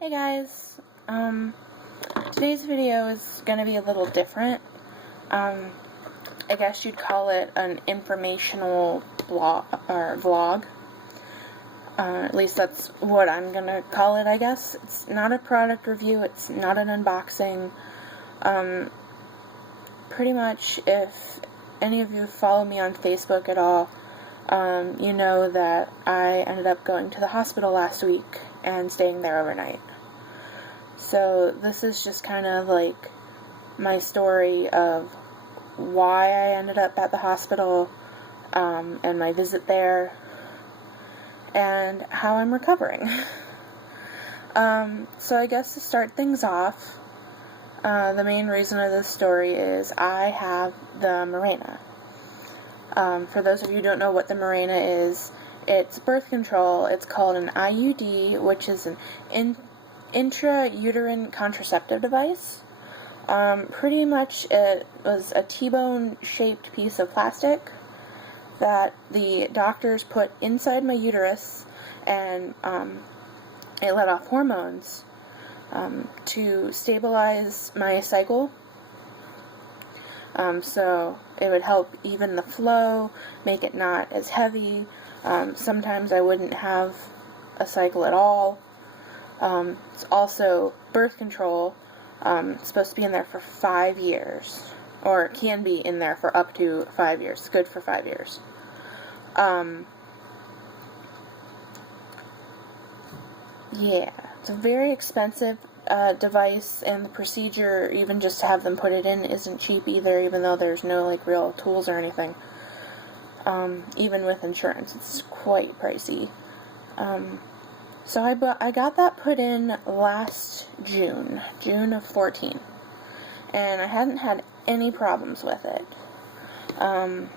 Hey guys, today's video is going to be a little different. I guess you'd call it an informational blog, or vlog. At least that's what I'm going to call it, I guess. It's not a product review, it's not an unboxing. Pretty much, if any of you follow me on Facebook at all, you know that I ended up going to the hospital last week and staying there overnight. So this is just kind of like my story of why I ended up at the hospital, and my visit there, and how I'm recovering. So I guess to start things off, the main reason of this story is I have the Mirena. For those of you who don't know what the Mirena is, it's birth control. It's called an IUD, which is an intrauterine contraceptive device. Pretty much it was a T-bone shaped piece of plastic that the doctors put inside my uterus, and it let off hormones to stabilize my cycle. So it would help even the flow, make it not as heavy. Sometimes I wouldn't have a cycle at all. It's also birth control. It's supposed to be in there for 5 years, or it can be in there for up to 5 years. It's good for 5 years. Yeah, it's a very expensive device, and the procedure, even just to have them put it in, isn't cheap either, even though there's no like real tools or anything. Even with insurance, it's quite pricey. So I got that put in last June of 14, and I hadn't had any problems with it. And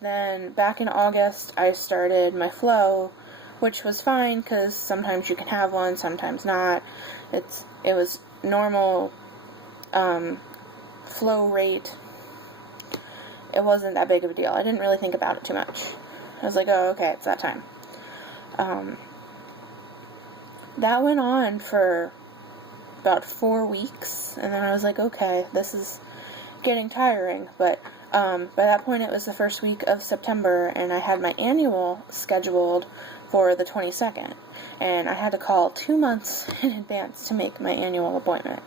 then back in August, I started my flow, which was fine, because sometimes you can have one, sometimes not. It was normal flow rate. It wasn't that big of a deal. I didn't really think about it too much. I was like, oh, okay, it's that time. That went on for about 4 weeks, and then I was like, okay, this is getting tiring, but by that point it was the first week of September, and I had my annual scheduled for the 22nd, and I had to call 2 months in advance to make my annual appointment.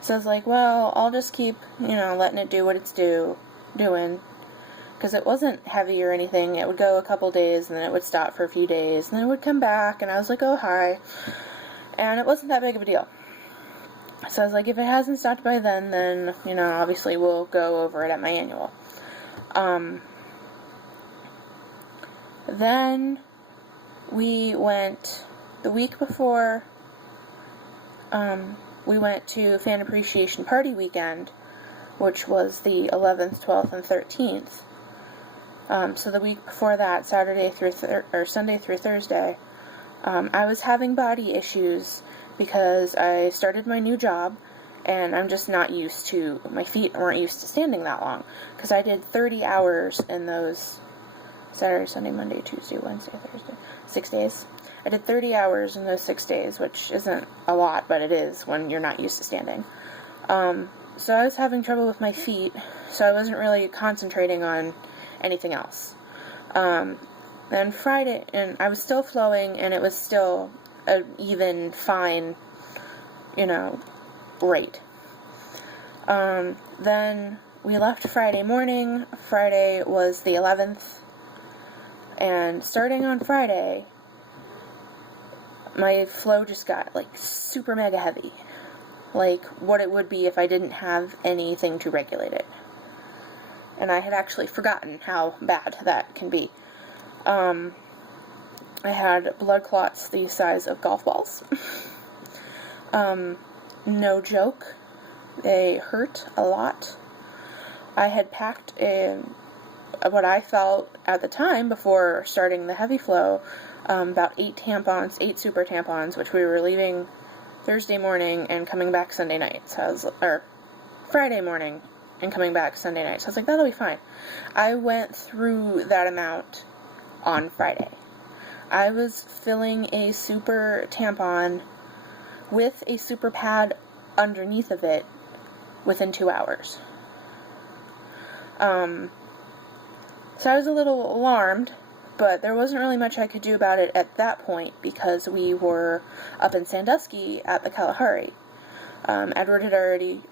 So I was like, well, I'll just keep, letting it do what it's doing, because it wasn't heavy or anything. It would go a couple days, and then it would stop for a few days, and then it would come back, and I was like, oh, hi. And it wasn't that big of a deal. So I was like, if it hasn't stopped by then, obviously we'll go over it at my annual. Then we went, the week before, we went to Fan Appreciation Party Weekend, which was the 11th, 12th, and 13th. So the week before that, Sunday through Thursday, I was having body issues because I started my new job, and I'm just not used to, my feet weren't used to standing that long, because I did 30 hours in those Saturday, Sunday, Monday, Tuesday, Wednesday, Thursday, 6 days. I did 30 hours in those 6 days, which isn't a lot, but it is when you're not used to standing. So I was having trouble with my feet, so I wasn't really concentrating on anything else. Then Friday, and I was still flowing, and it was still an even fine, rate. Then we left Friday morning. Friday was the 11th, and starting on Friday, my flow just got, super mega heavy. Like what it would be if I didn't have anything to regulate it. And I had actually forgotten how bad that can be. I had blood clots the size of golf balls. No joke. They hurt a lot. I had packed what I felt at the time, before starting the heavy flow, about 8 tampons, 8 super tampons, which we were leaving Thursday morning and coming back Sunday night. Or Friday morning and coming back Sunday night. So I was like, that'll be fine. I went through that amount on Friday. I was filling a super tampon with a super pad underneath of it within 2 hours. So I was a little alarmed, but there wasn't really much I could do about it at that point because we were up in Sandusky at the Kalahari. Our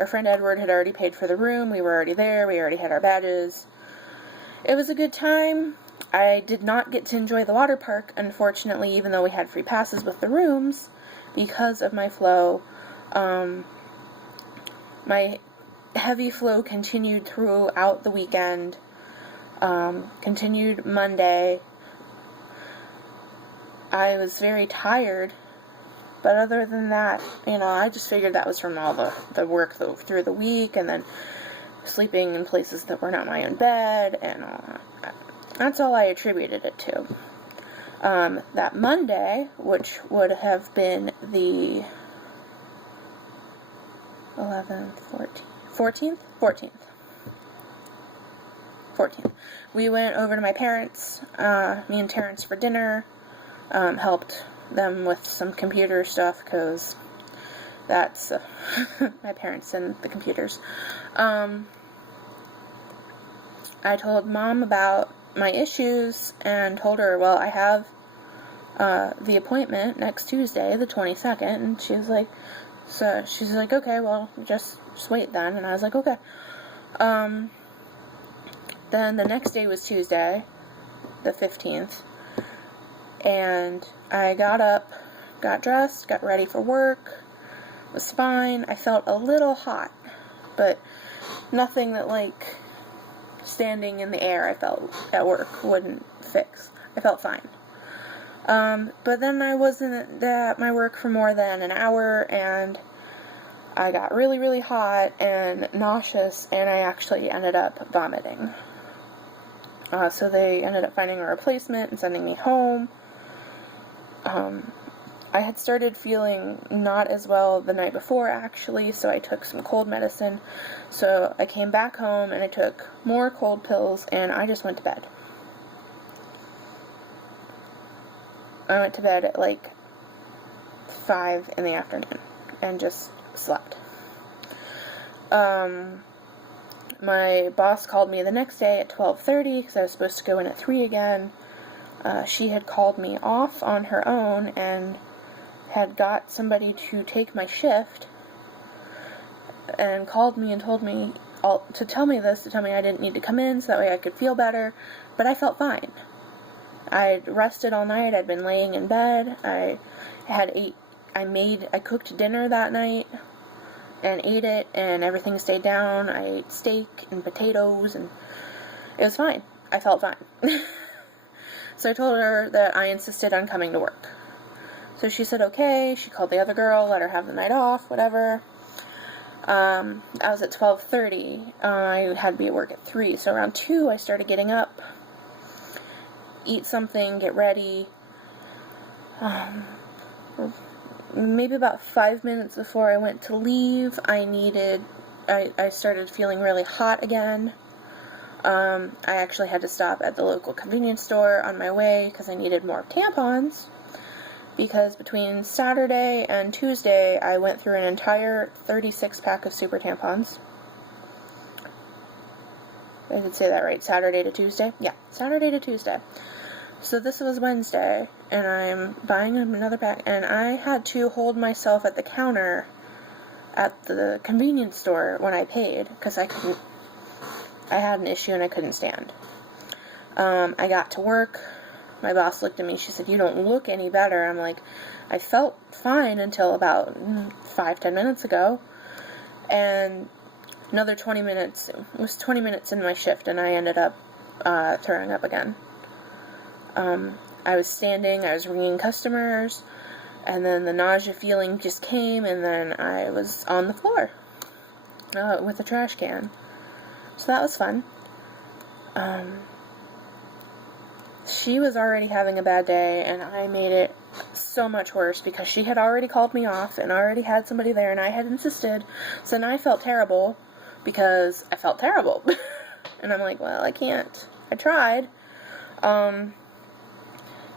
friend Edward had already paid for the room. We were already there. We already had our badges. It was a good time. I did not get to enjoy the water park, unfortunately, even though we had free passes with the rooms, because of my flow. My heavy flow continued throughout the weekend, continued Monday. I was very tired, but other than that, I just figured that was from all the work through the week, and then sleeping in places that were not my own bed, and all that. That's all I attributed it to. That Monday, which would have been the 11th, 14th. We went over to my parents, me and Terrence, for dinner, helped them with some computer stuff, because that's my parents and the computers. I told Mom about my issues and told her, well, I have the appointment next Tuesday, the 22nd, and she's like, okay, well, just wait then. And I was like, okay. Then the next day was Tuesday, the 15th, and I got up, got dressed, got ready for work, was fine. I felt a little hot, but nothing that, like, standing in the air I felt at work wouldn't fix. I felt fine. But then I wasn't at my work for more than an hour, and I got really, really hot and nauseous, and I actually ended up vomiting. So they ended up finding a replacement and sending me home. I had started feeling not as well the night before, actually, so I took some cold medicine. So I came back home, and I took more cold pills, and I just went to bed. I went to bed at, like, 5 in the afternoon, and just slept. My boss called me the next day at 12:30, because I was supposed to go in at 3 again. She had called me off on her own, and had got somebody to take my shift, and called me and told me to tell me I didn't need to come in, so that way I could feel better, but I felt fine. I'd rested all night. I'd been laying in bed. I cooked dinner that night and ate it, and everything stayed down. I ate steak and potatoes, and it was fine. I felt fine. So I told her that I insisted on coming to work. So she said okay. She called the other girl, let her have the night off, whatever. I was at 12:30. I had to be at work at 3. So around 2, I started getting up, eat something, get ready. Maybe about 5 minutes before I went to leave, I started feeling really hot again. I actually had to stop at the local convenience store on my way because I needed more tampons. Because between Saturday and Tuesday, I went through an entire 36-pack of super tampons. I did say that right. Saturday to Tuesday? Yeah, Saturday to Tuesday. So this was Wednesday, and I'm buying another pack, and I had to hold myself at the counter at the convenience store when I paid, because I had an issue and I couldn't stand. I got to work. My boss looked at me. She said, "You don't look any better." I'm like, I felt fine until about 5-10 minutes ago. And another 20 minutes, it was 20 minutes in my shift, and I ended up throwing up again. I was standing, I was ringing customers, and then the nausea feeling just came, and then I was on the floor with a trash can. So that was fun. She was already having a bad day, and I made it so much worse because she had already called me off and already had somebody there, and I had insisted. So then I felt terrible because I felt terrible. And I'm like, well, I can't. I tried.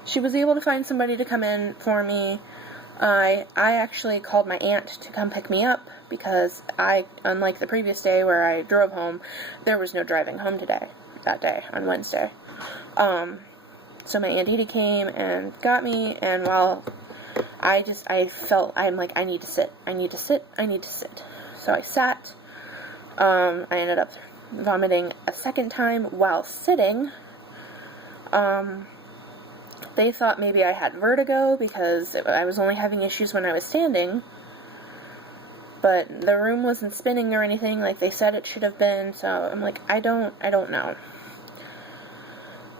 She was able to find somebody to come in for me. I actually called my aunt to come pick me up because unlike the previous day where I drove home, there was no driving home that day, on Wednesday. So my Aunt Edie came and got me, and while I felt, I'm like, I need to sit. So I sat. I ended up vomiting a second time while sitting. They thought maybe I had vertigo because I was only having issues when I was standing. But the room wasn't spinning or anything like they said it should have been, so I'm like, I don't know.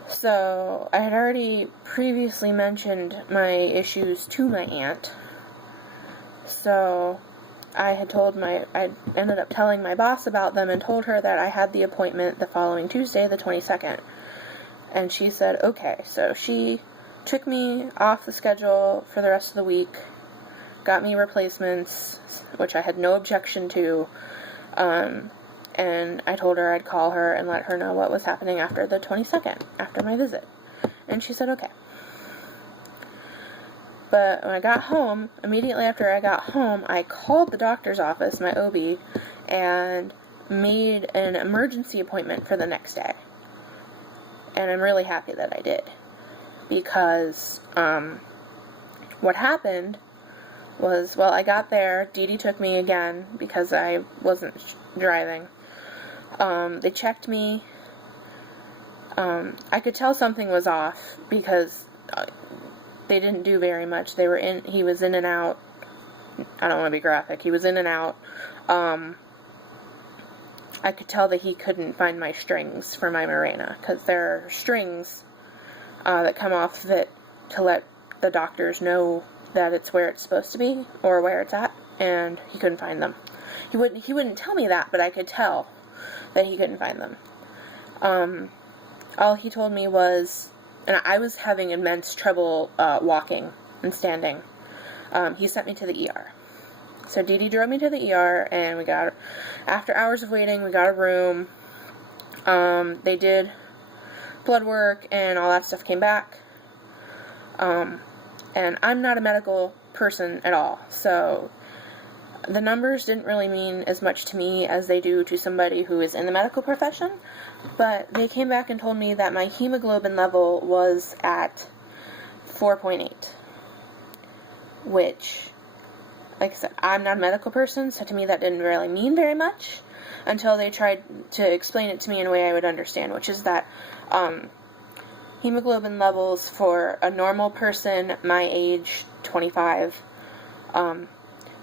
So, I had already previously mentioned my issues to my aunt. So, I ended up telling my boss about them and told her that I had the appointment the following Tuesday, the 22nd. And she said, okay. So, she took me off the schedule for the rest of the week, got me replacements, which I had no objection to, and I told her I'd call her and let her know what was happening after the 22nd, after my visit. And she said, okay. But when I got home, immediately after I got home, I called the doctor's office, my OB, and made an emergency appointment for the next day. And I'm really happy that I did. Because, what happened was, well, I got there, Dee Dee took me again, because I wasn't driving. They checked me. I could tell something was off, because they didn't do very much. He was in and out. I don't want to be graphic. He was in and out. I could tell that he couldn't find my strings for my Mirena, because there are strings that come off of it to let the doctors know that it's where it's supposed to be, or where it's at, and he couldn't find them. He wouldn't tell me that, but I could tell that he couldn't find them. All he told me was, and I was having immense trouble walking and standing, he sent me to the ER. So Dee Dee drove me to the ER, and after hours of waiting, we got a room. They did blood work, and all that stuff came back. And I'm not a medical person at all, so the numbers didn't really mean as much to me as they do to somebody who is in the medical profession, but they came back and told me that my hemoglobin level was at 4.8, which, like I said, I'm not a medical person, so to me that didn't really mean very much until they tried to explain it to me in a way I would understand, which is that hemoglobin levels for a normal person my age, 25,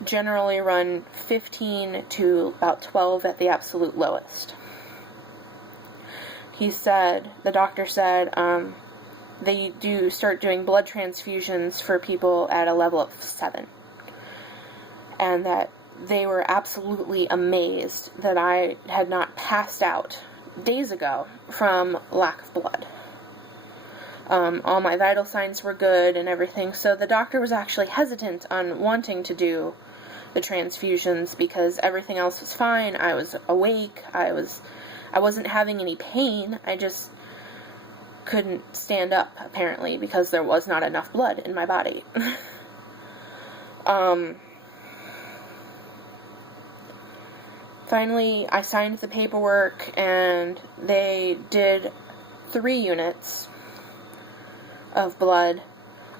generally run 15 to about 12 at the absolute lowest. The doctor said, they start doing blood transfusions for people at a level of 7. And that they were absolutely amazed that I had not passed out days ago from lack of blood. All my vital signs were good and everything, so the doctor was actually hesitant on wanting to do the transfusions because everything else was fine. I was awake. I wasn't having any pain. I just couldn't stand up, apparently, because there was not enough blood in my body. Finally, I signed the paperwork, and they did 3 units of blood.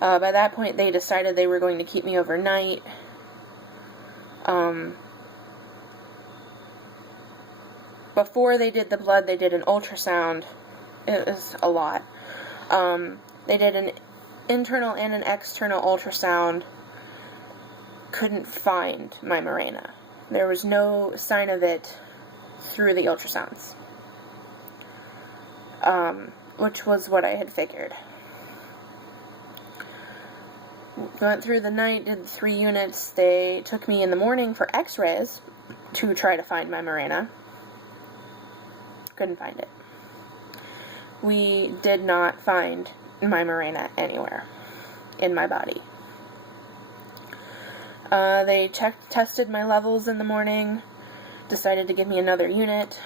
By that point, they decided they were going to keep me overnight. Before they did the blood, they did an ultrasound. It was a lot. They did an internal and an external ultrasound. Couldn't find my Mirena. There was no sign of it through the ultrasounds. Which was what I had figured. Went through the night, did 3 units. They took me in the morning for x-rays to try to find my Mirena. Couldn't find it. We did not find my Mirena anywhere in my body. They tested my levels in the morning, decided to give me another unit.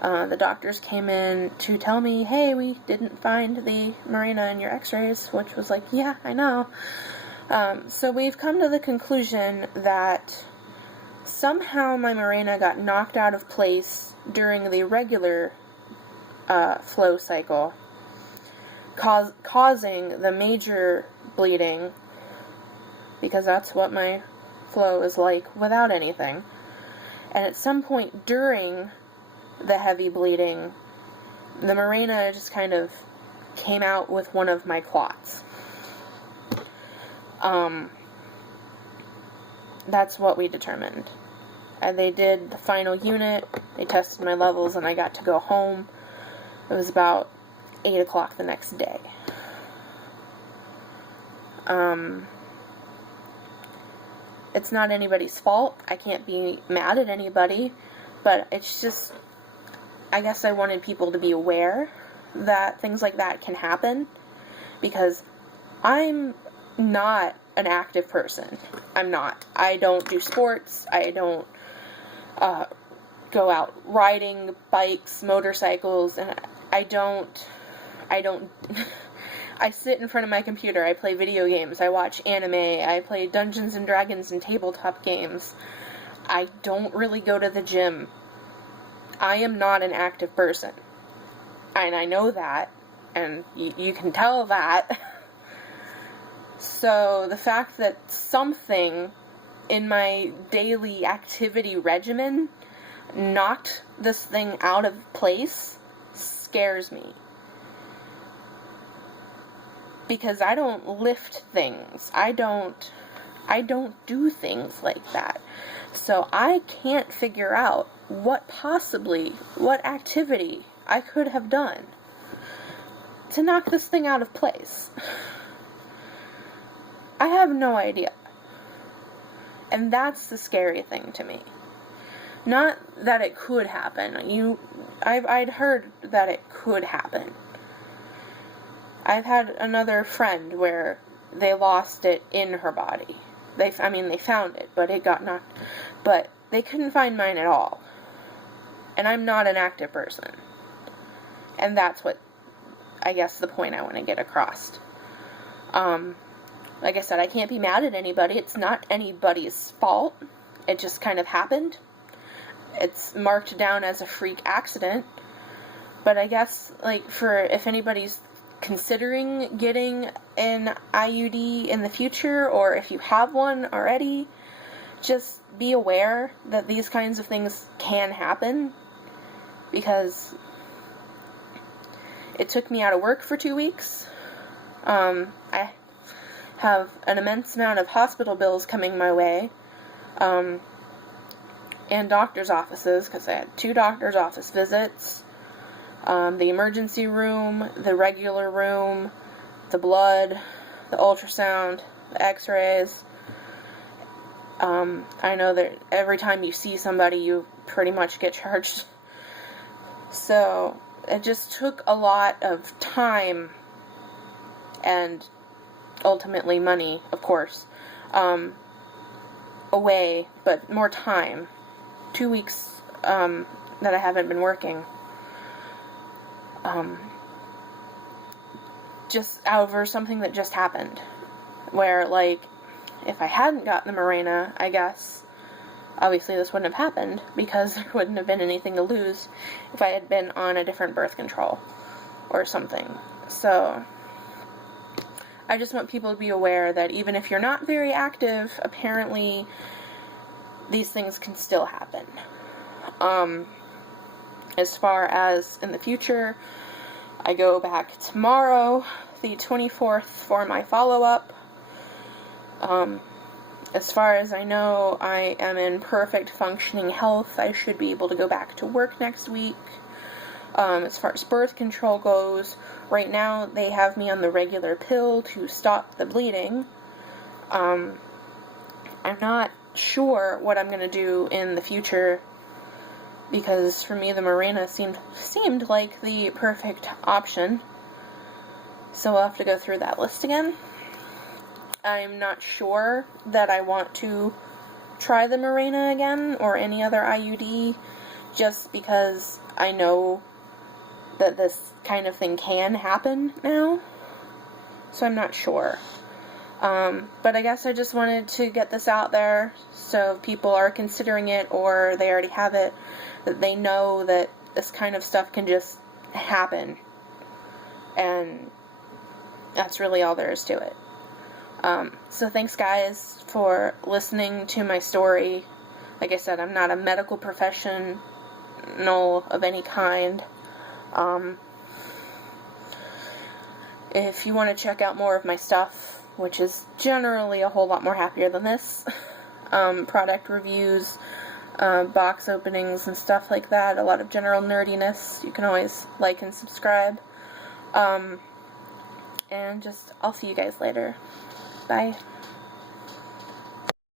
The doctors came in to tell me, hey, we didn't find the Mirena in your x-rays, which was like, yeah, I know. So we've come to the conclusion that somehow my Mirena got knocked out of place during the regular flow cycle, causing the major bleeding, because that's what my flow is like without anything. And at some point during the heavy bleeding, the Mirena just kind of came out with one of my clots. That's what we determined. And they did the final unit, they tested my levels, and I got to go home. It was about 8 o'clock the next day. It's not anybody's fault. I can't be mad at anybody, but it's just, I guess I wanted people to be aware that things like that can happen, because I'm not an active person. I'm not. I don't do sports. I don't go out riding bikes, motorcycles, and I don't I sit in front of my computer, I play video games, I watch anime, I play Dungeons and Dragons and tabletop games. I don't really go to the gym. I am not an active person. And I know that, and you can tell that. So the fact that something in my daily activity regimen knocked this thing out of place scares me. Because I don't lift things. I don't do things like that. So I can't figure out what activity I could have done to knock this thing out of place. I have no idea. And that's the scary thing to me. Not that it could happen. I'd heard that it could happen. I've had another friend where they lost it in her body. They found it, but it got knocked. But they couldn't find mine at all. And I'm not an active person. And that's what, I guess, the point I want to get across. Like I said, I can't be mad at anybody. It's not anybody's fault. It just kind of happened. It's marked down as a freak accident. But I guess, if anybody's considering getting an IUD in the future, or if you have one already, just be aware that these kinds of things can happen, because it took me out of work for 2 weeks. I have an immense amount of hospital bills coming my way, and doctor's offices, because I had 2 doctor's office visits. The emergency room, the regular room, the blood, the ultrasound, the x-rays. I know that every time you see somebody, you pretty much get charged. So, it just took a lot of time, and ultimately money, of course, away, but more time. 2 weeks that I haven't been working. Just over something that just happened. Where, if I hadn't gotten the Mirena, I guess, obviously this wouldn't have happened, because there wouldn't have been anything to lose if I had been on a different birth control or something. So, I just want people to be aware that even if you're not very active, apparently these things can still happen. As far as in the future, I go back tomorrow, the 24th, for my follow-up. As far as I know, I am in perfect functioning health. I should be able to go back to work next week. As far as birth control goes, right now they have me on the regular pill to stop the bleeding. I'm not sure what I'm going to do in the future, because for me the Mirena seemed like the perfect option. So we'll have to go through that list again. I'm not sure that I want to try the Mirena again, or any other IUD, just because I know that this kind of thing can happen now. So I'm not sure. But I guess I just wanted to get this out there, so if people are considering it or they already have it, that they know that this kind of stuff can just happen. And that's really all there is to it. So thanks, guys, for listening to my story. Like I said, I'm not a medical professional of any kind. If you want to check out more of my stuff, which is generally a whole lot more happier than this, product reviews, box openings and stuff like that, a lot of general nerdiness, you can always like and subscribe. And I'll see you guys later. Bye.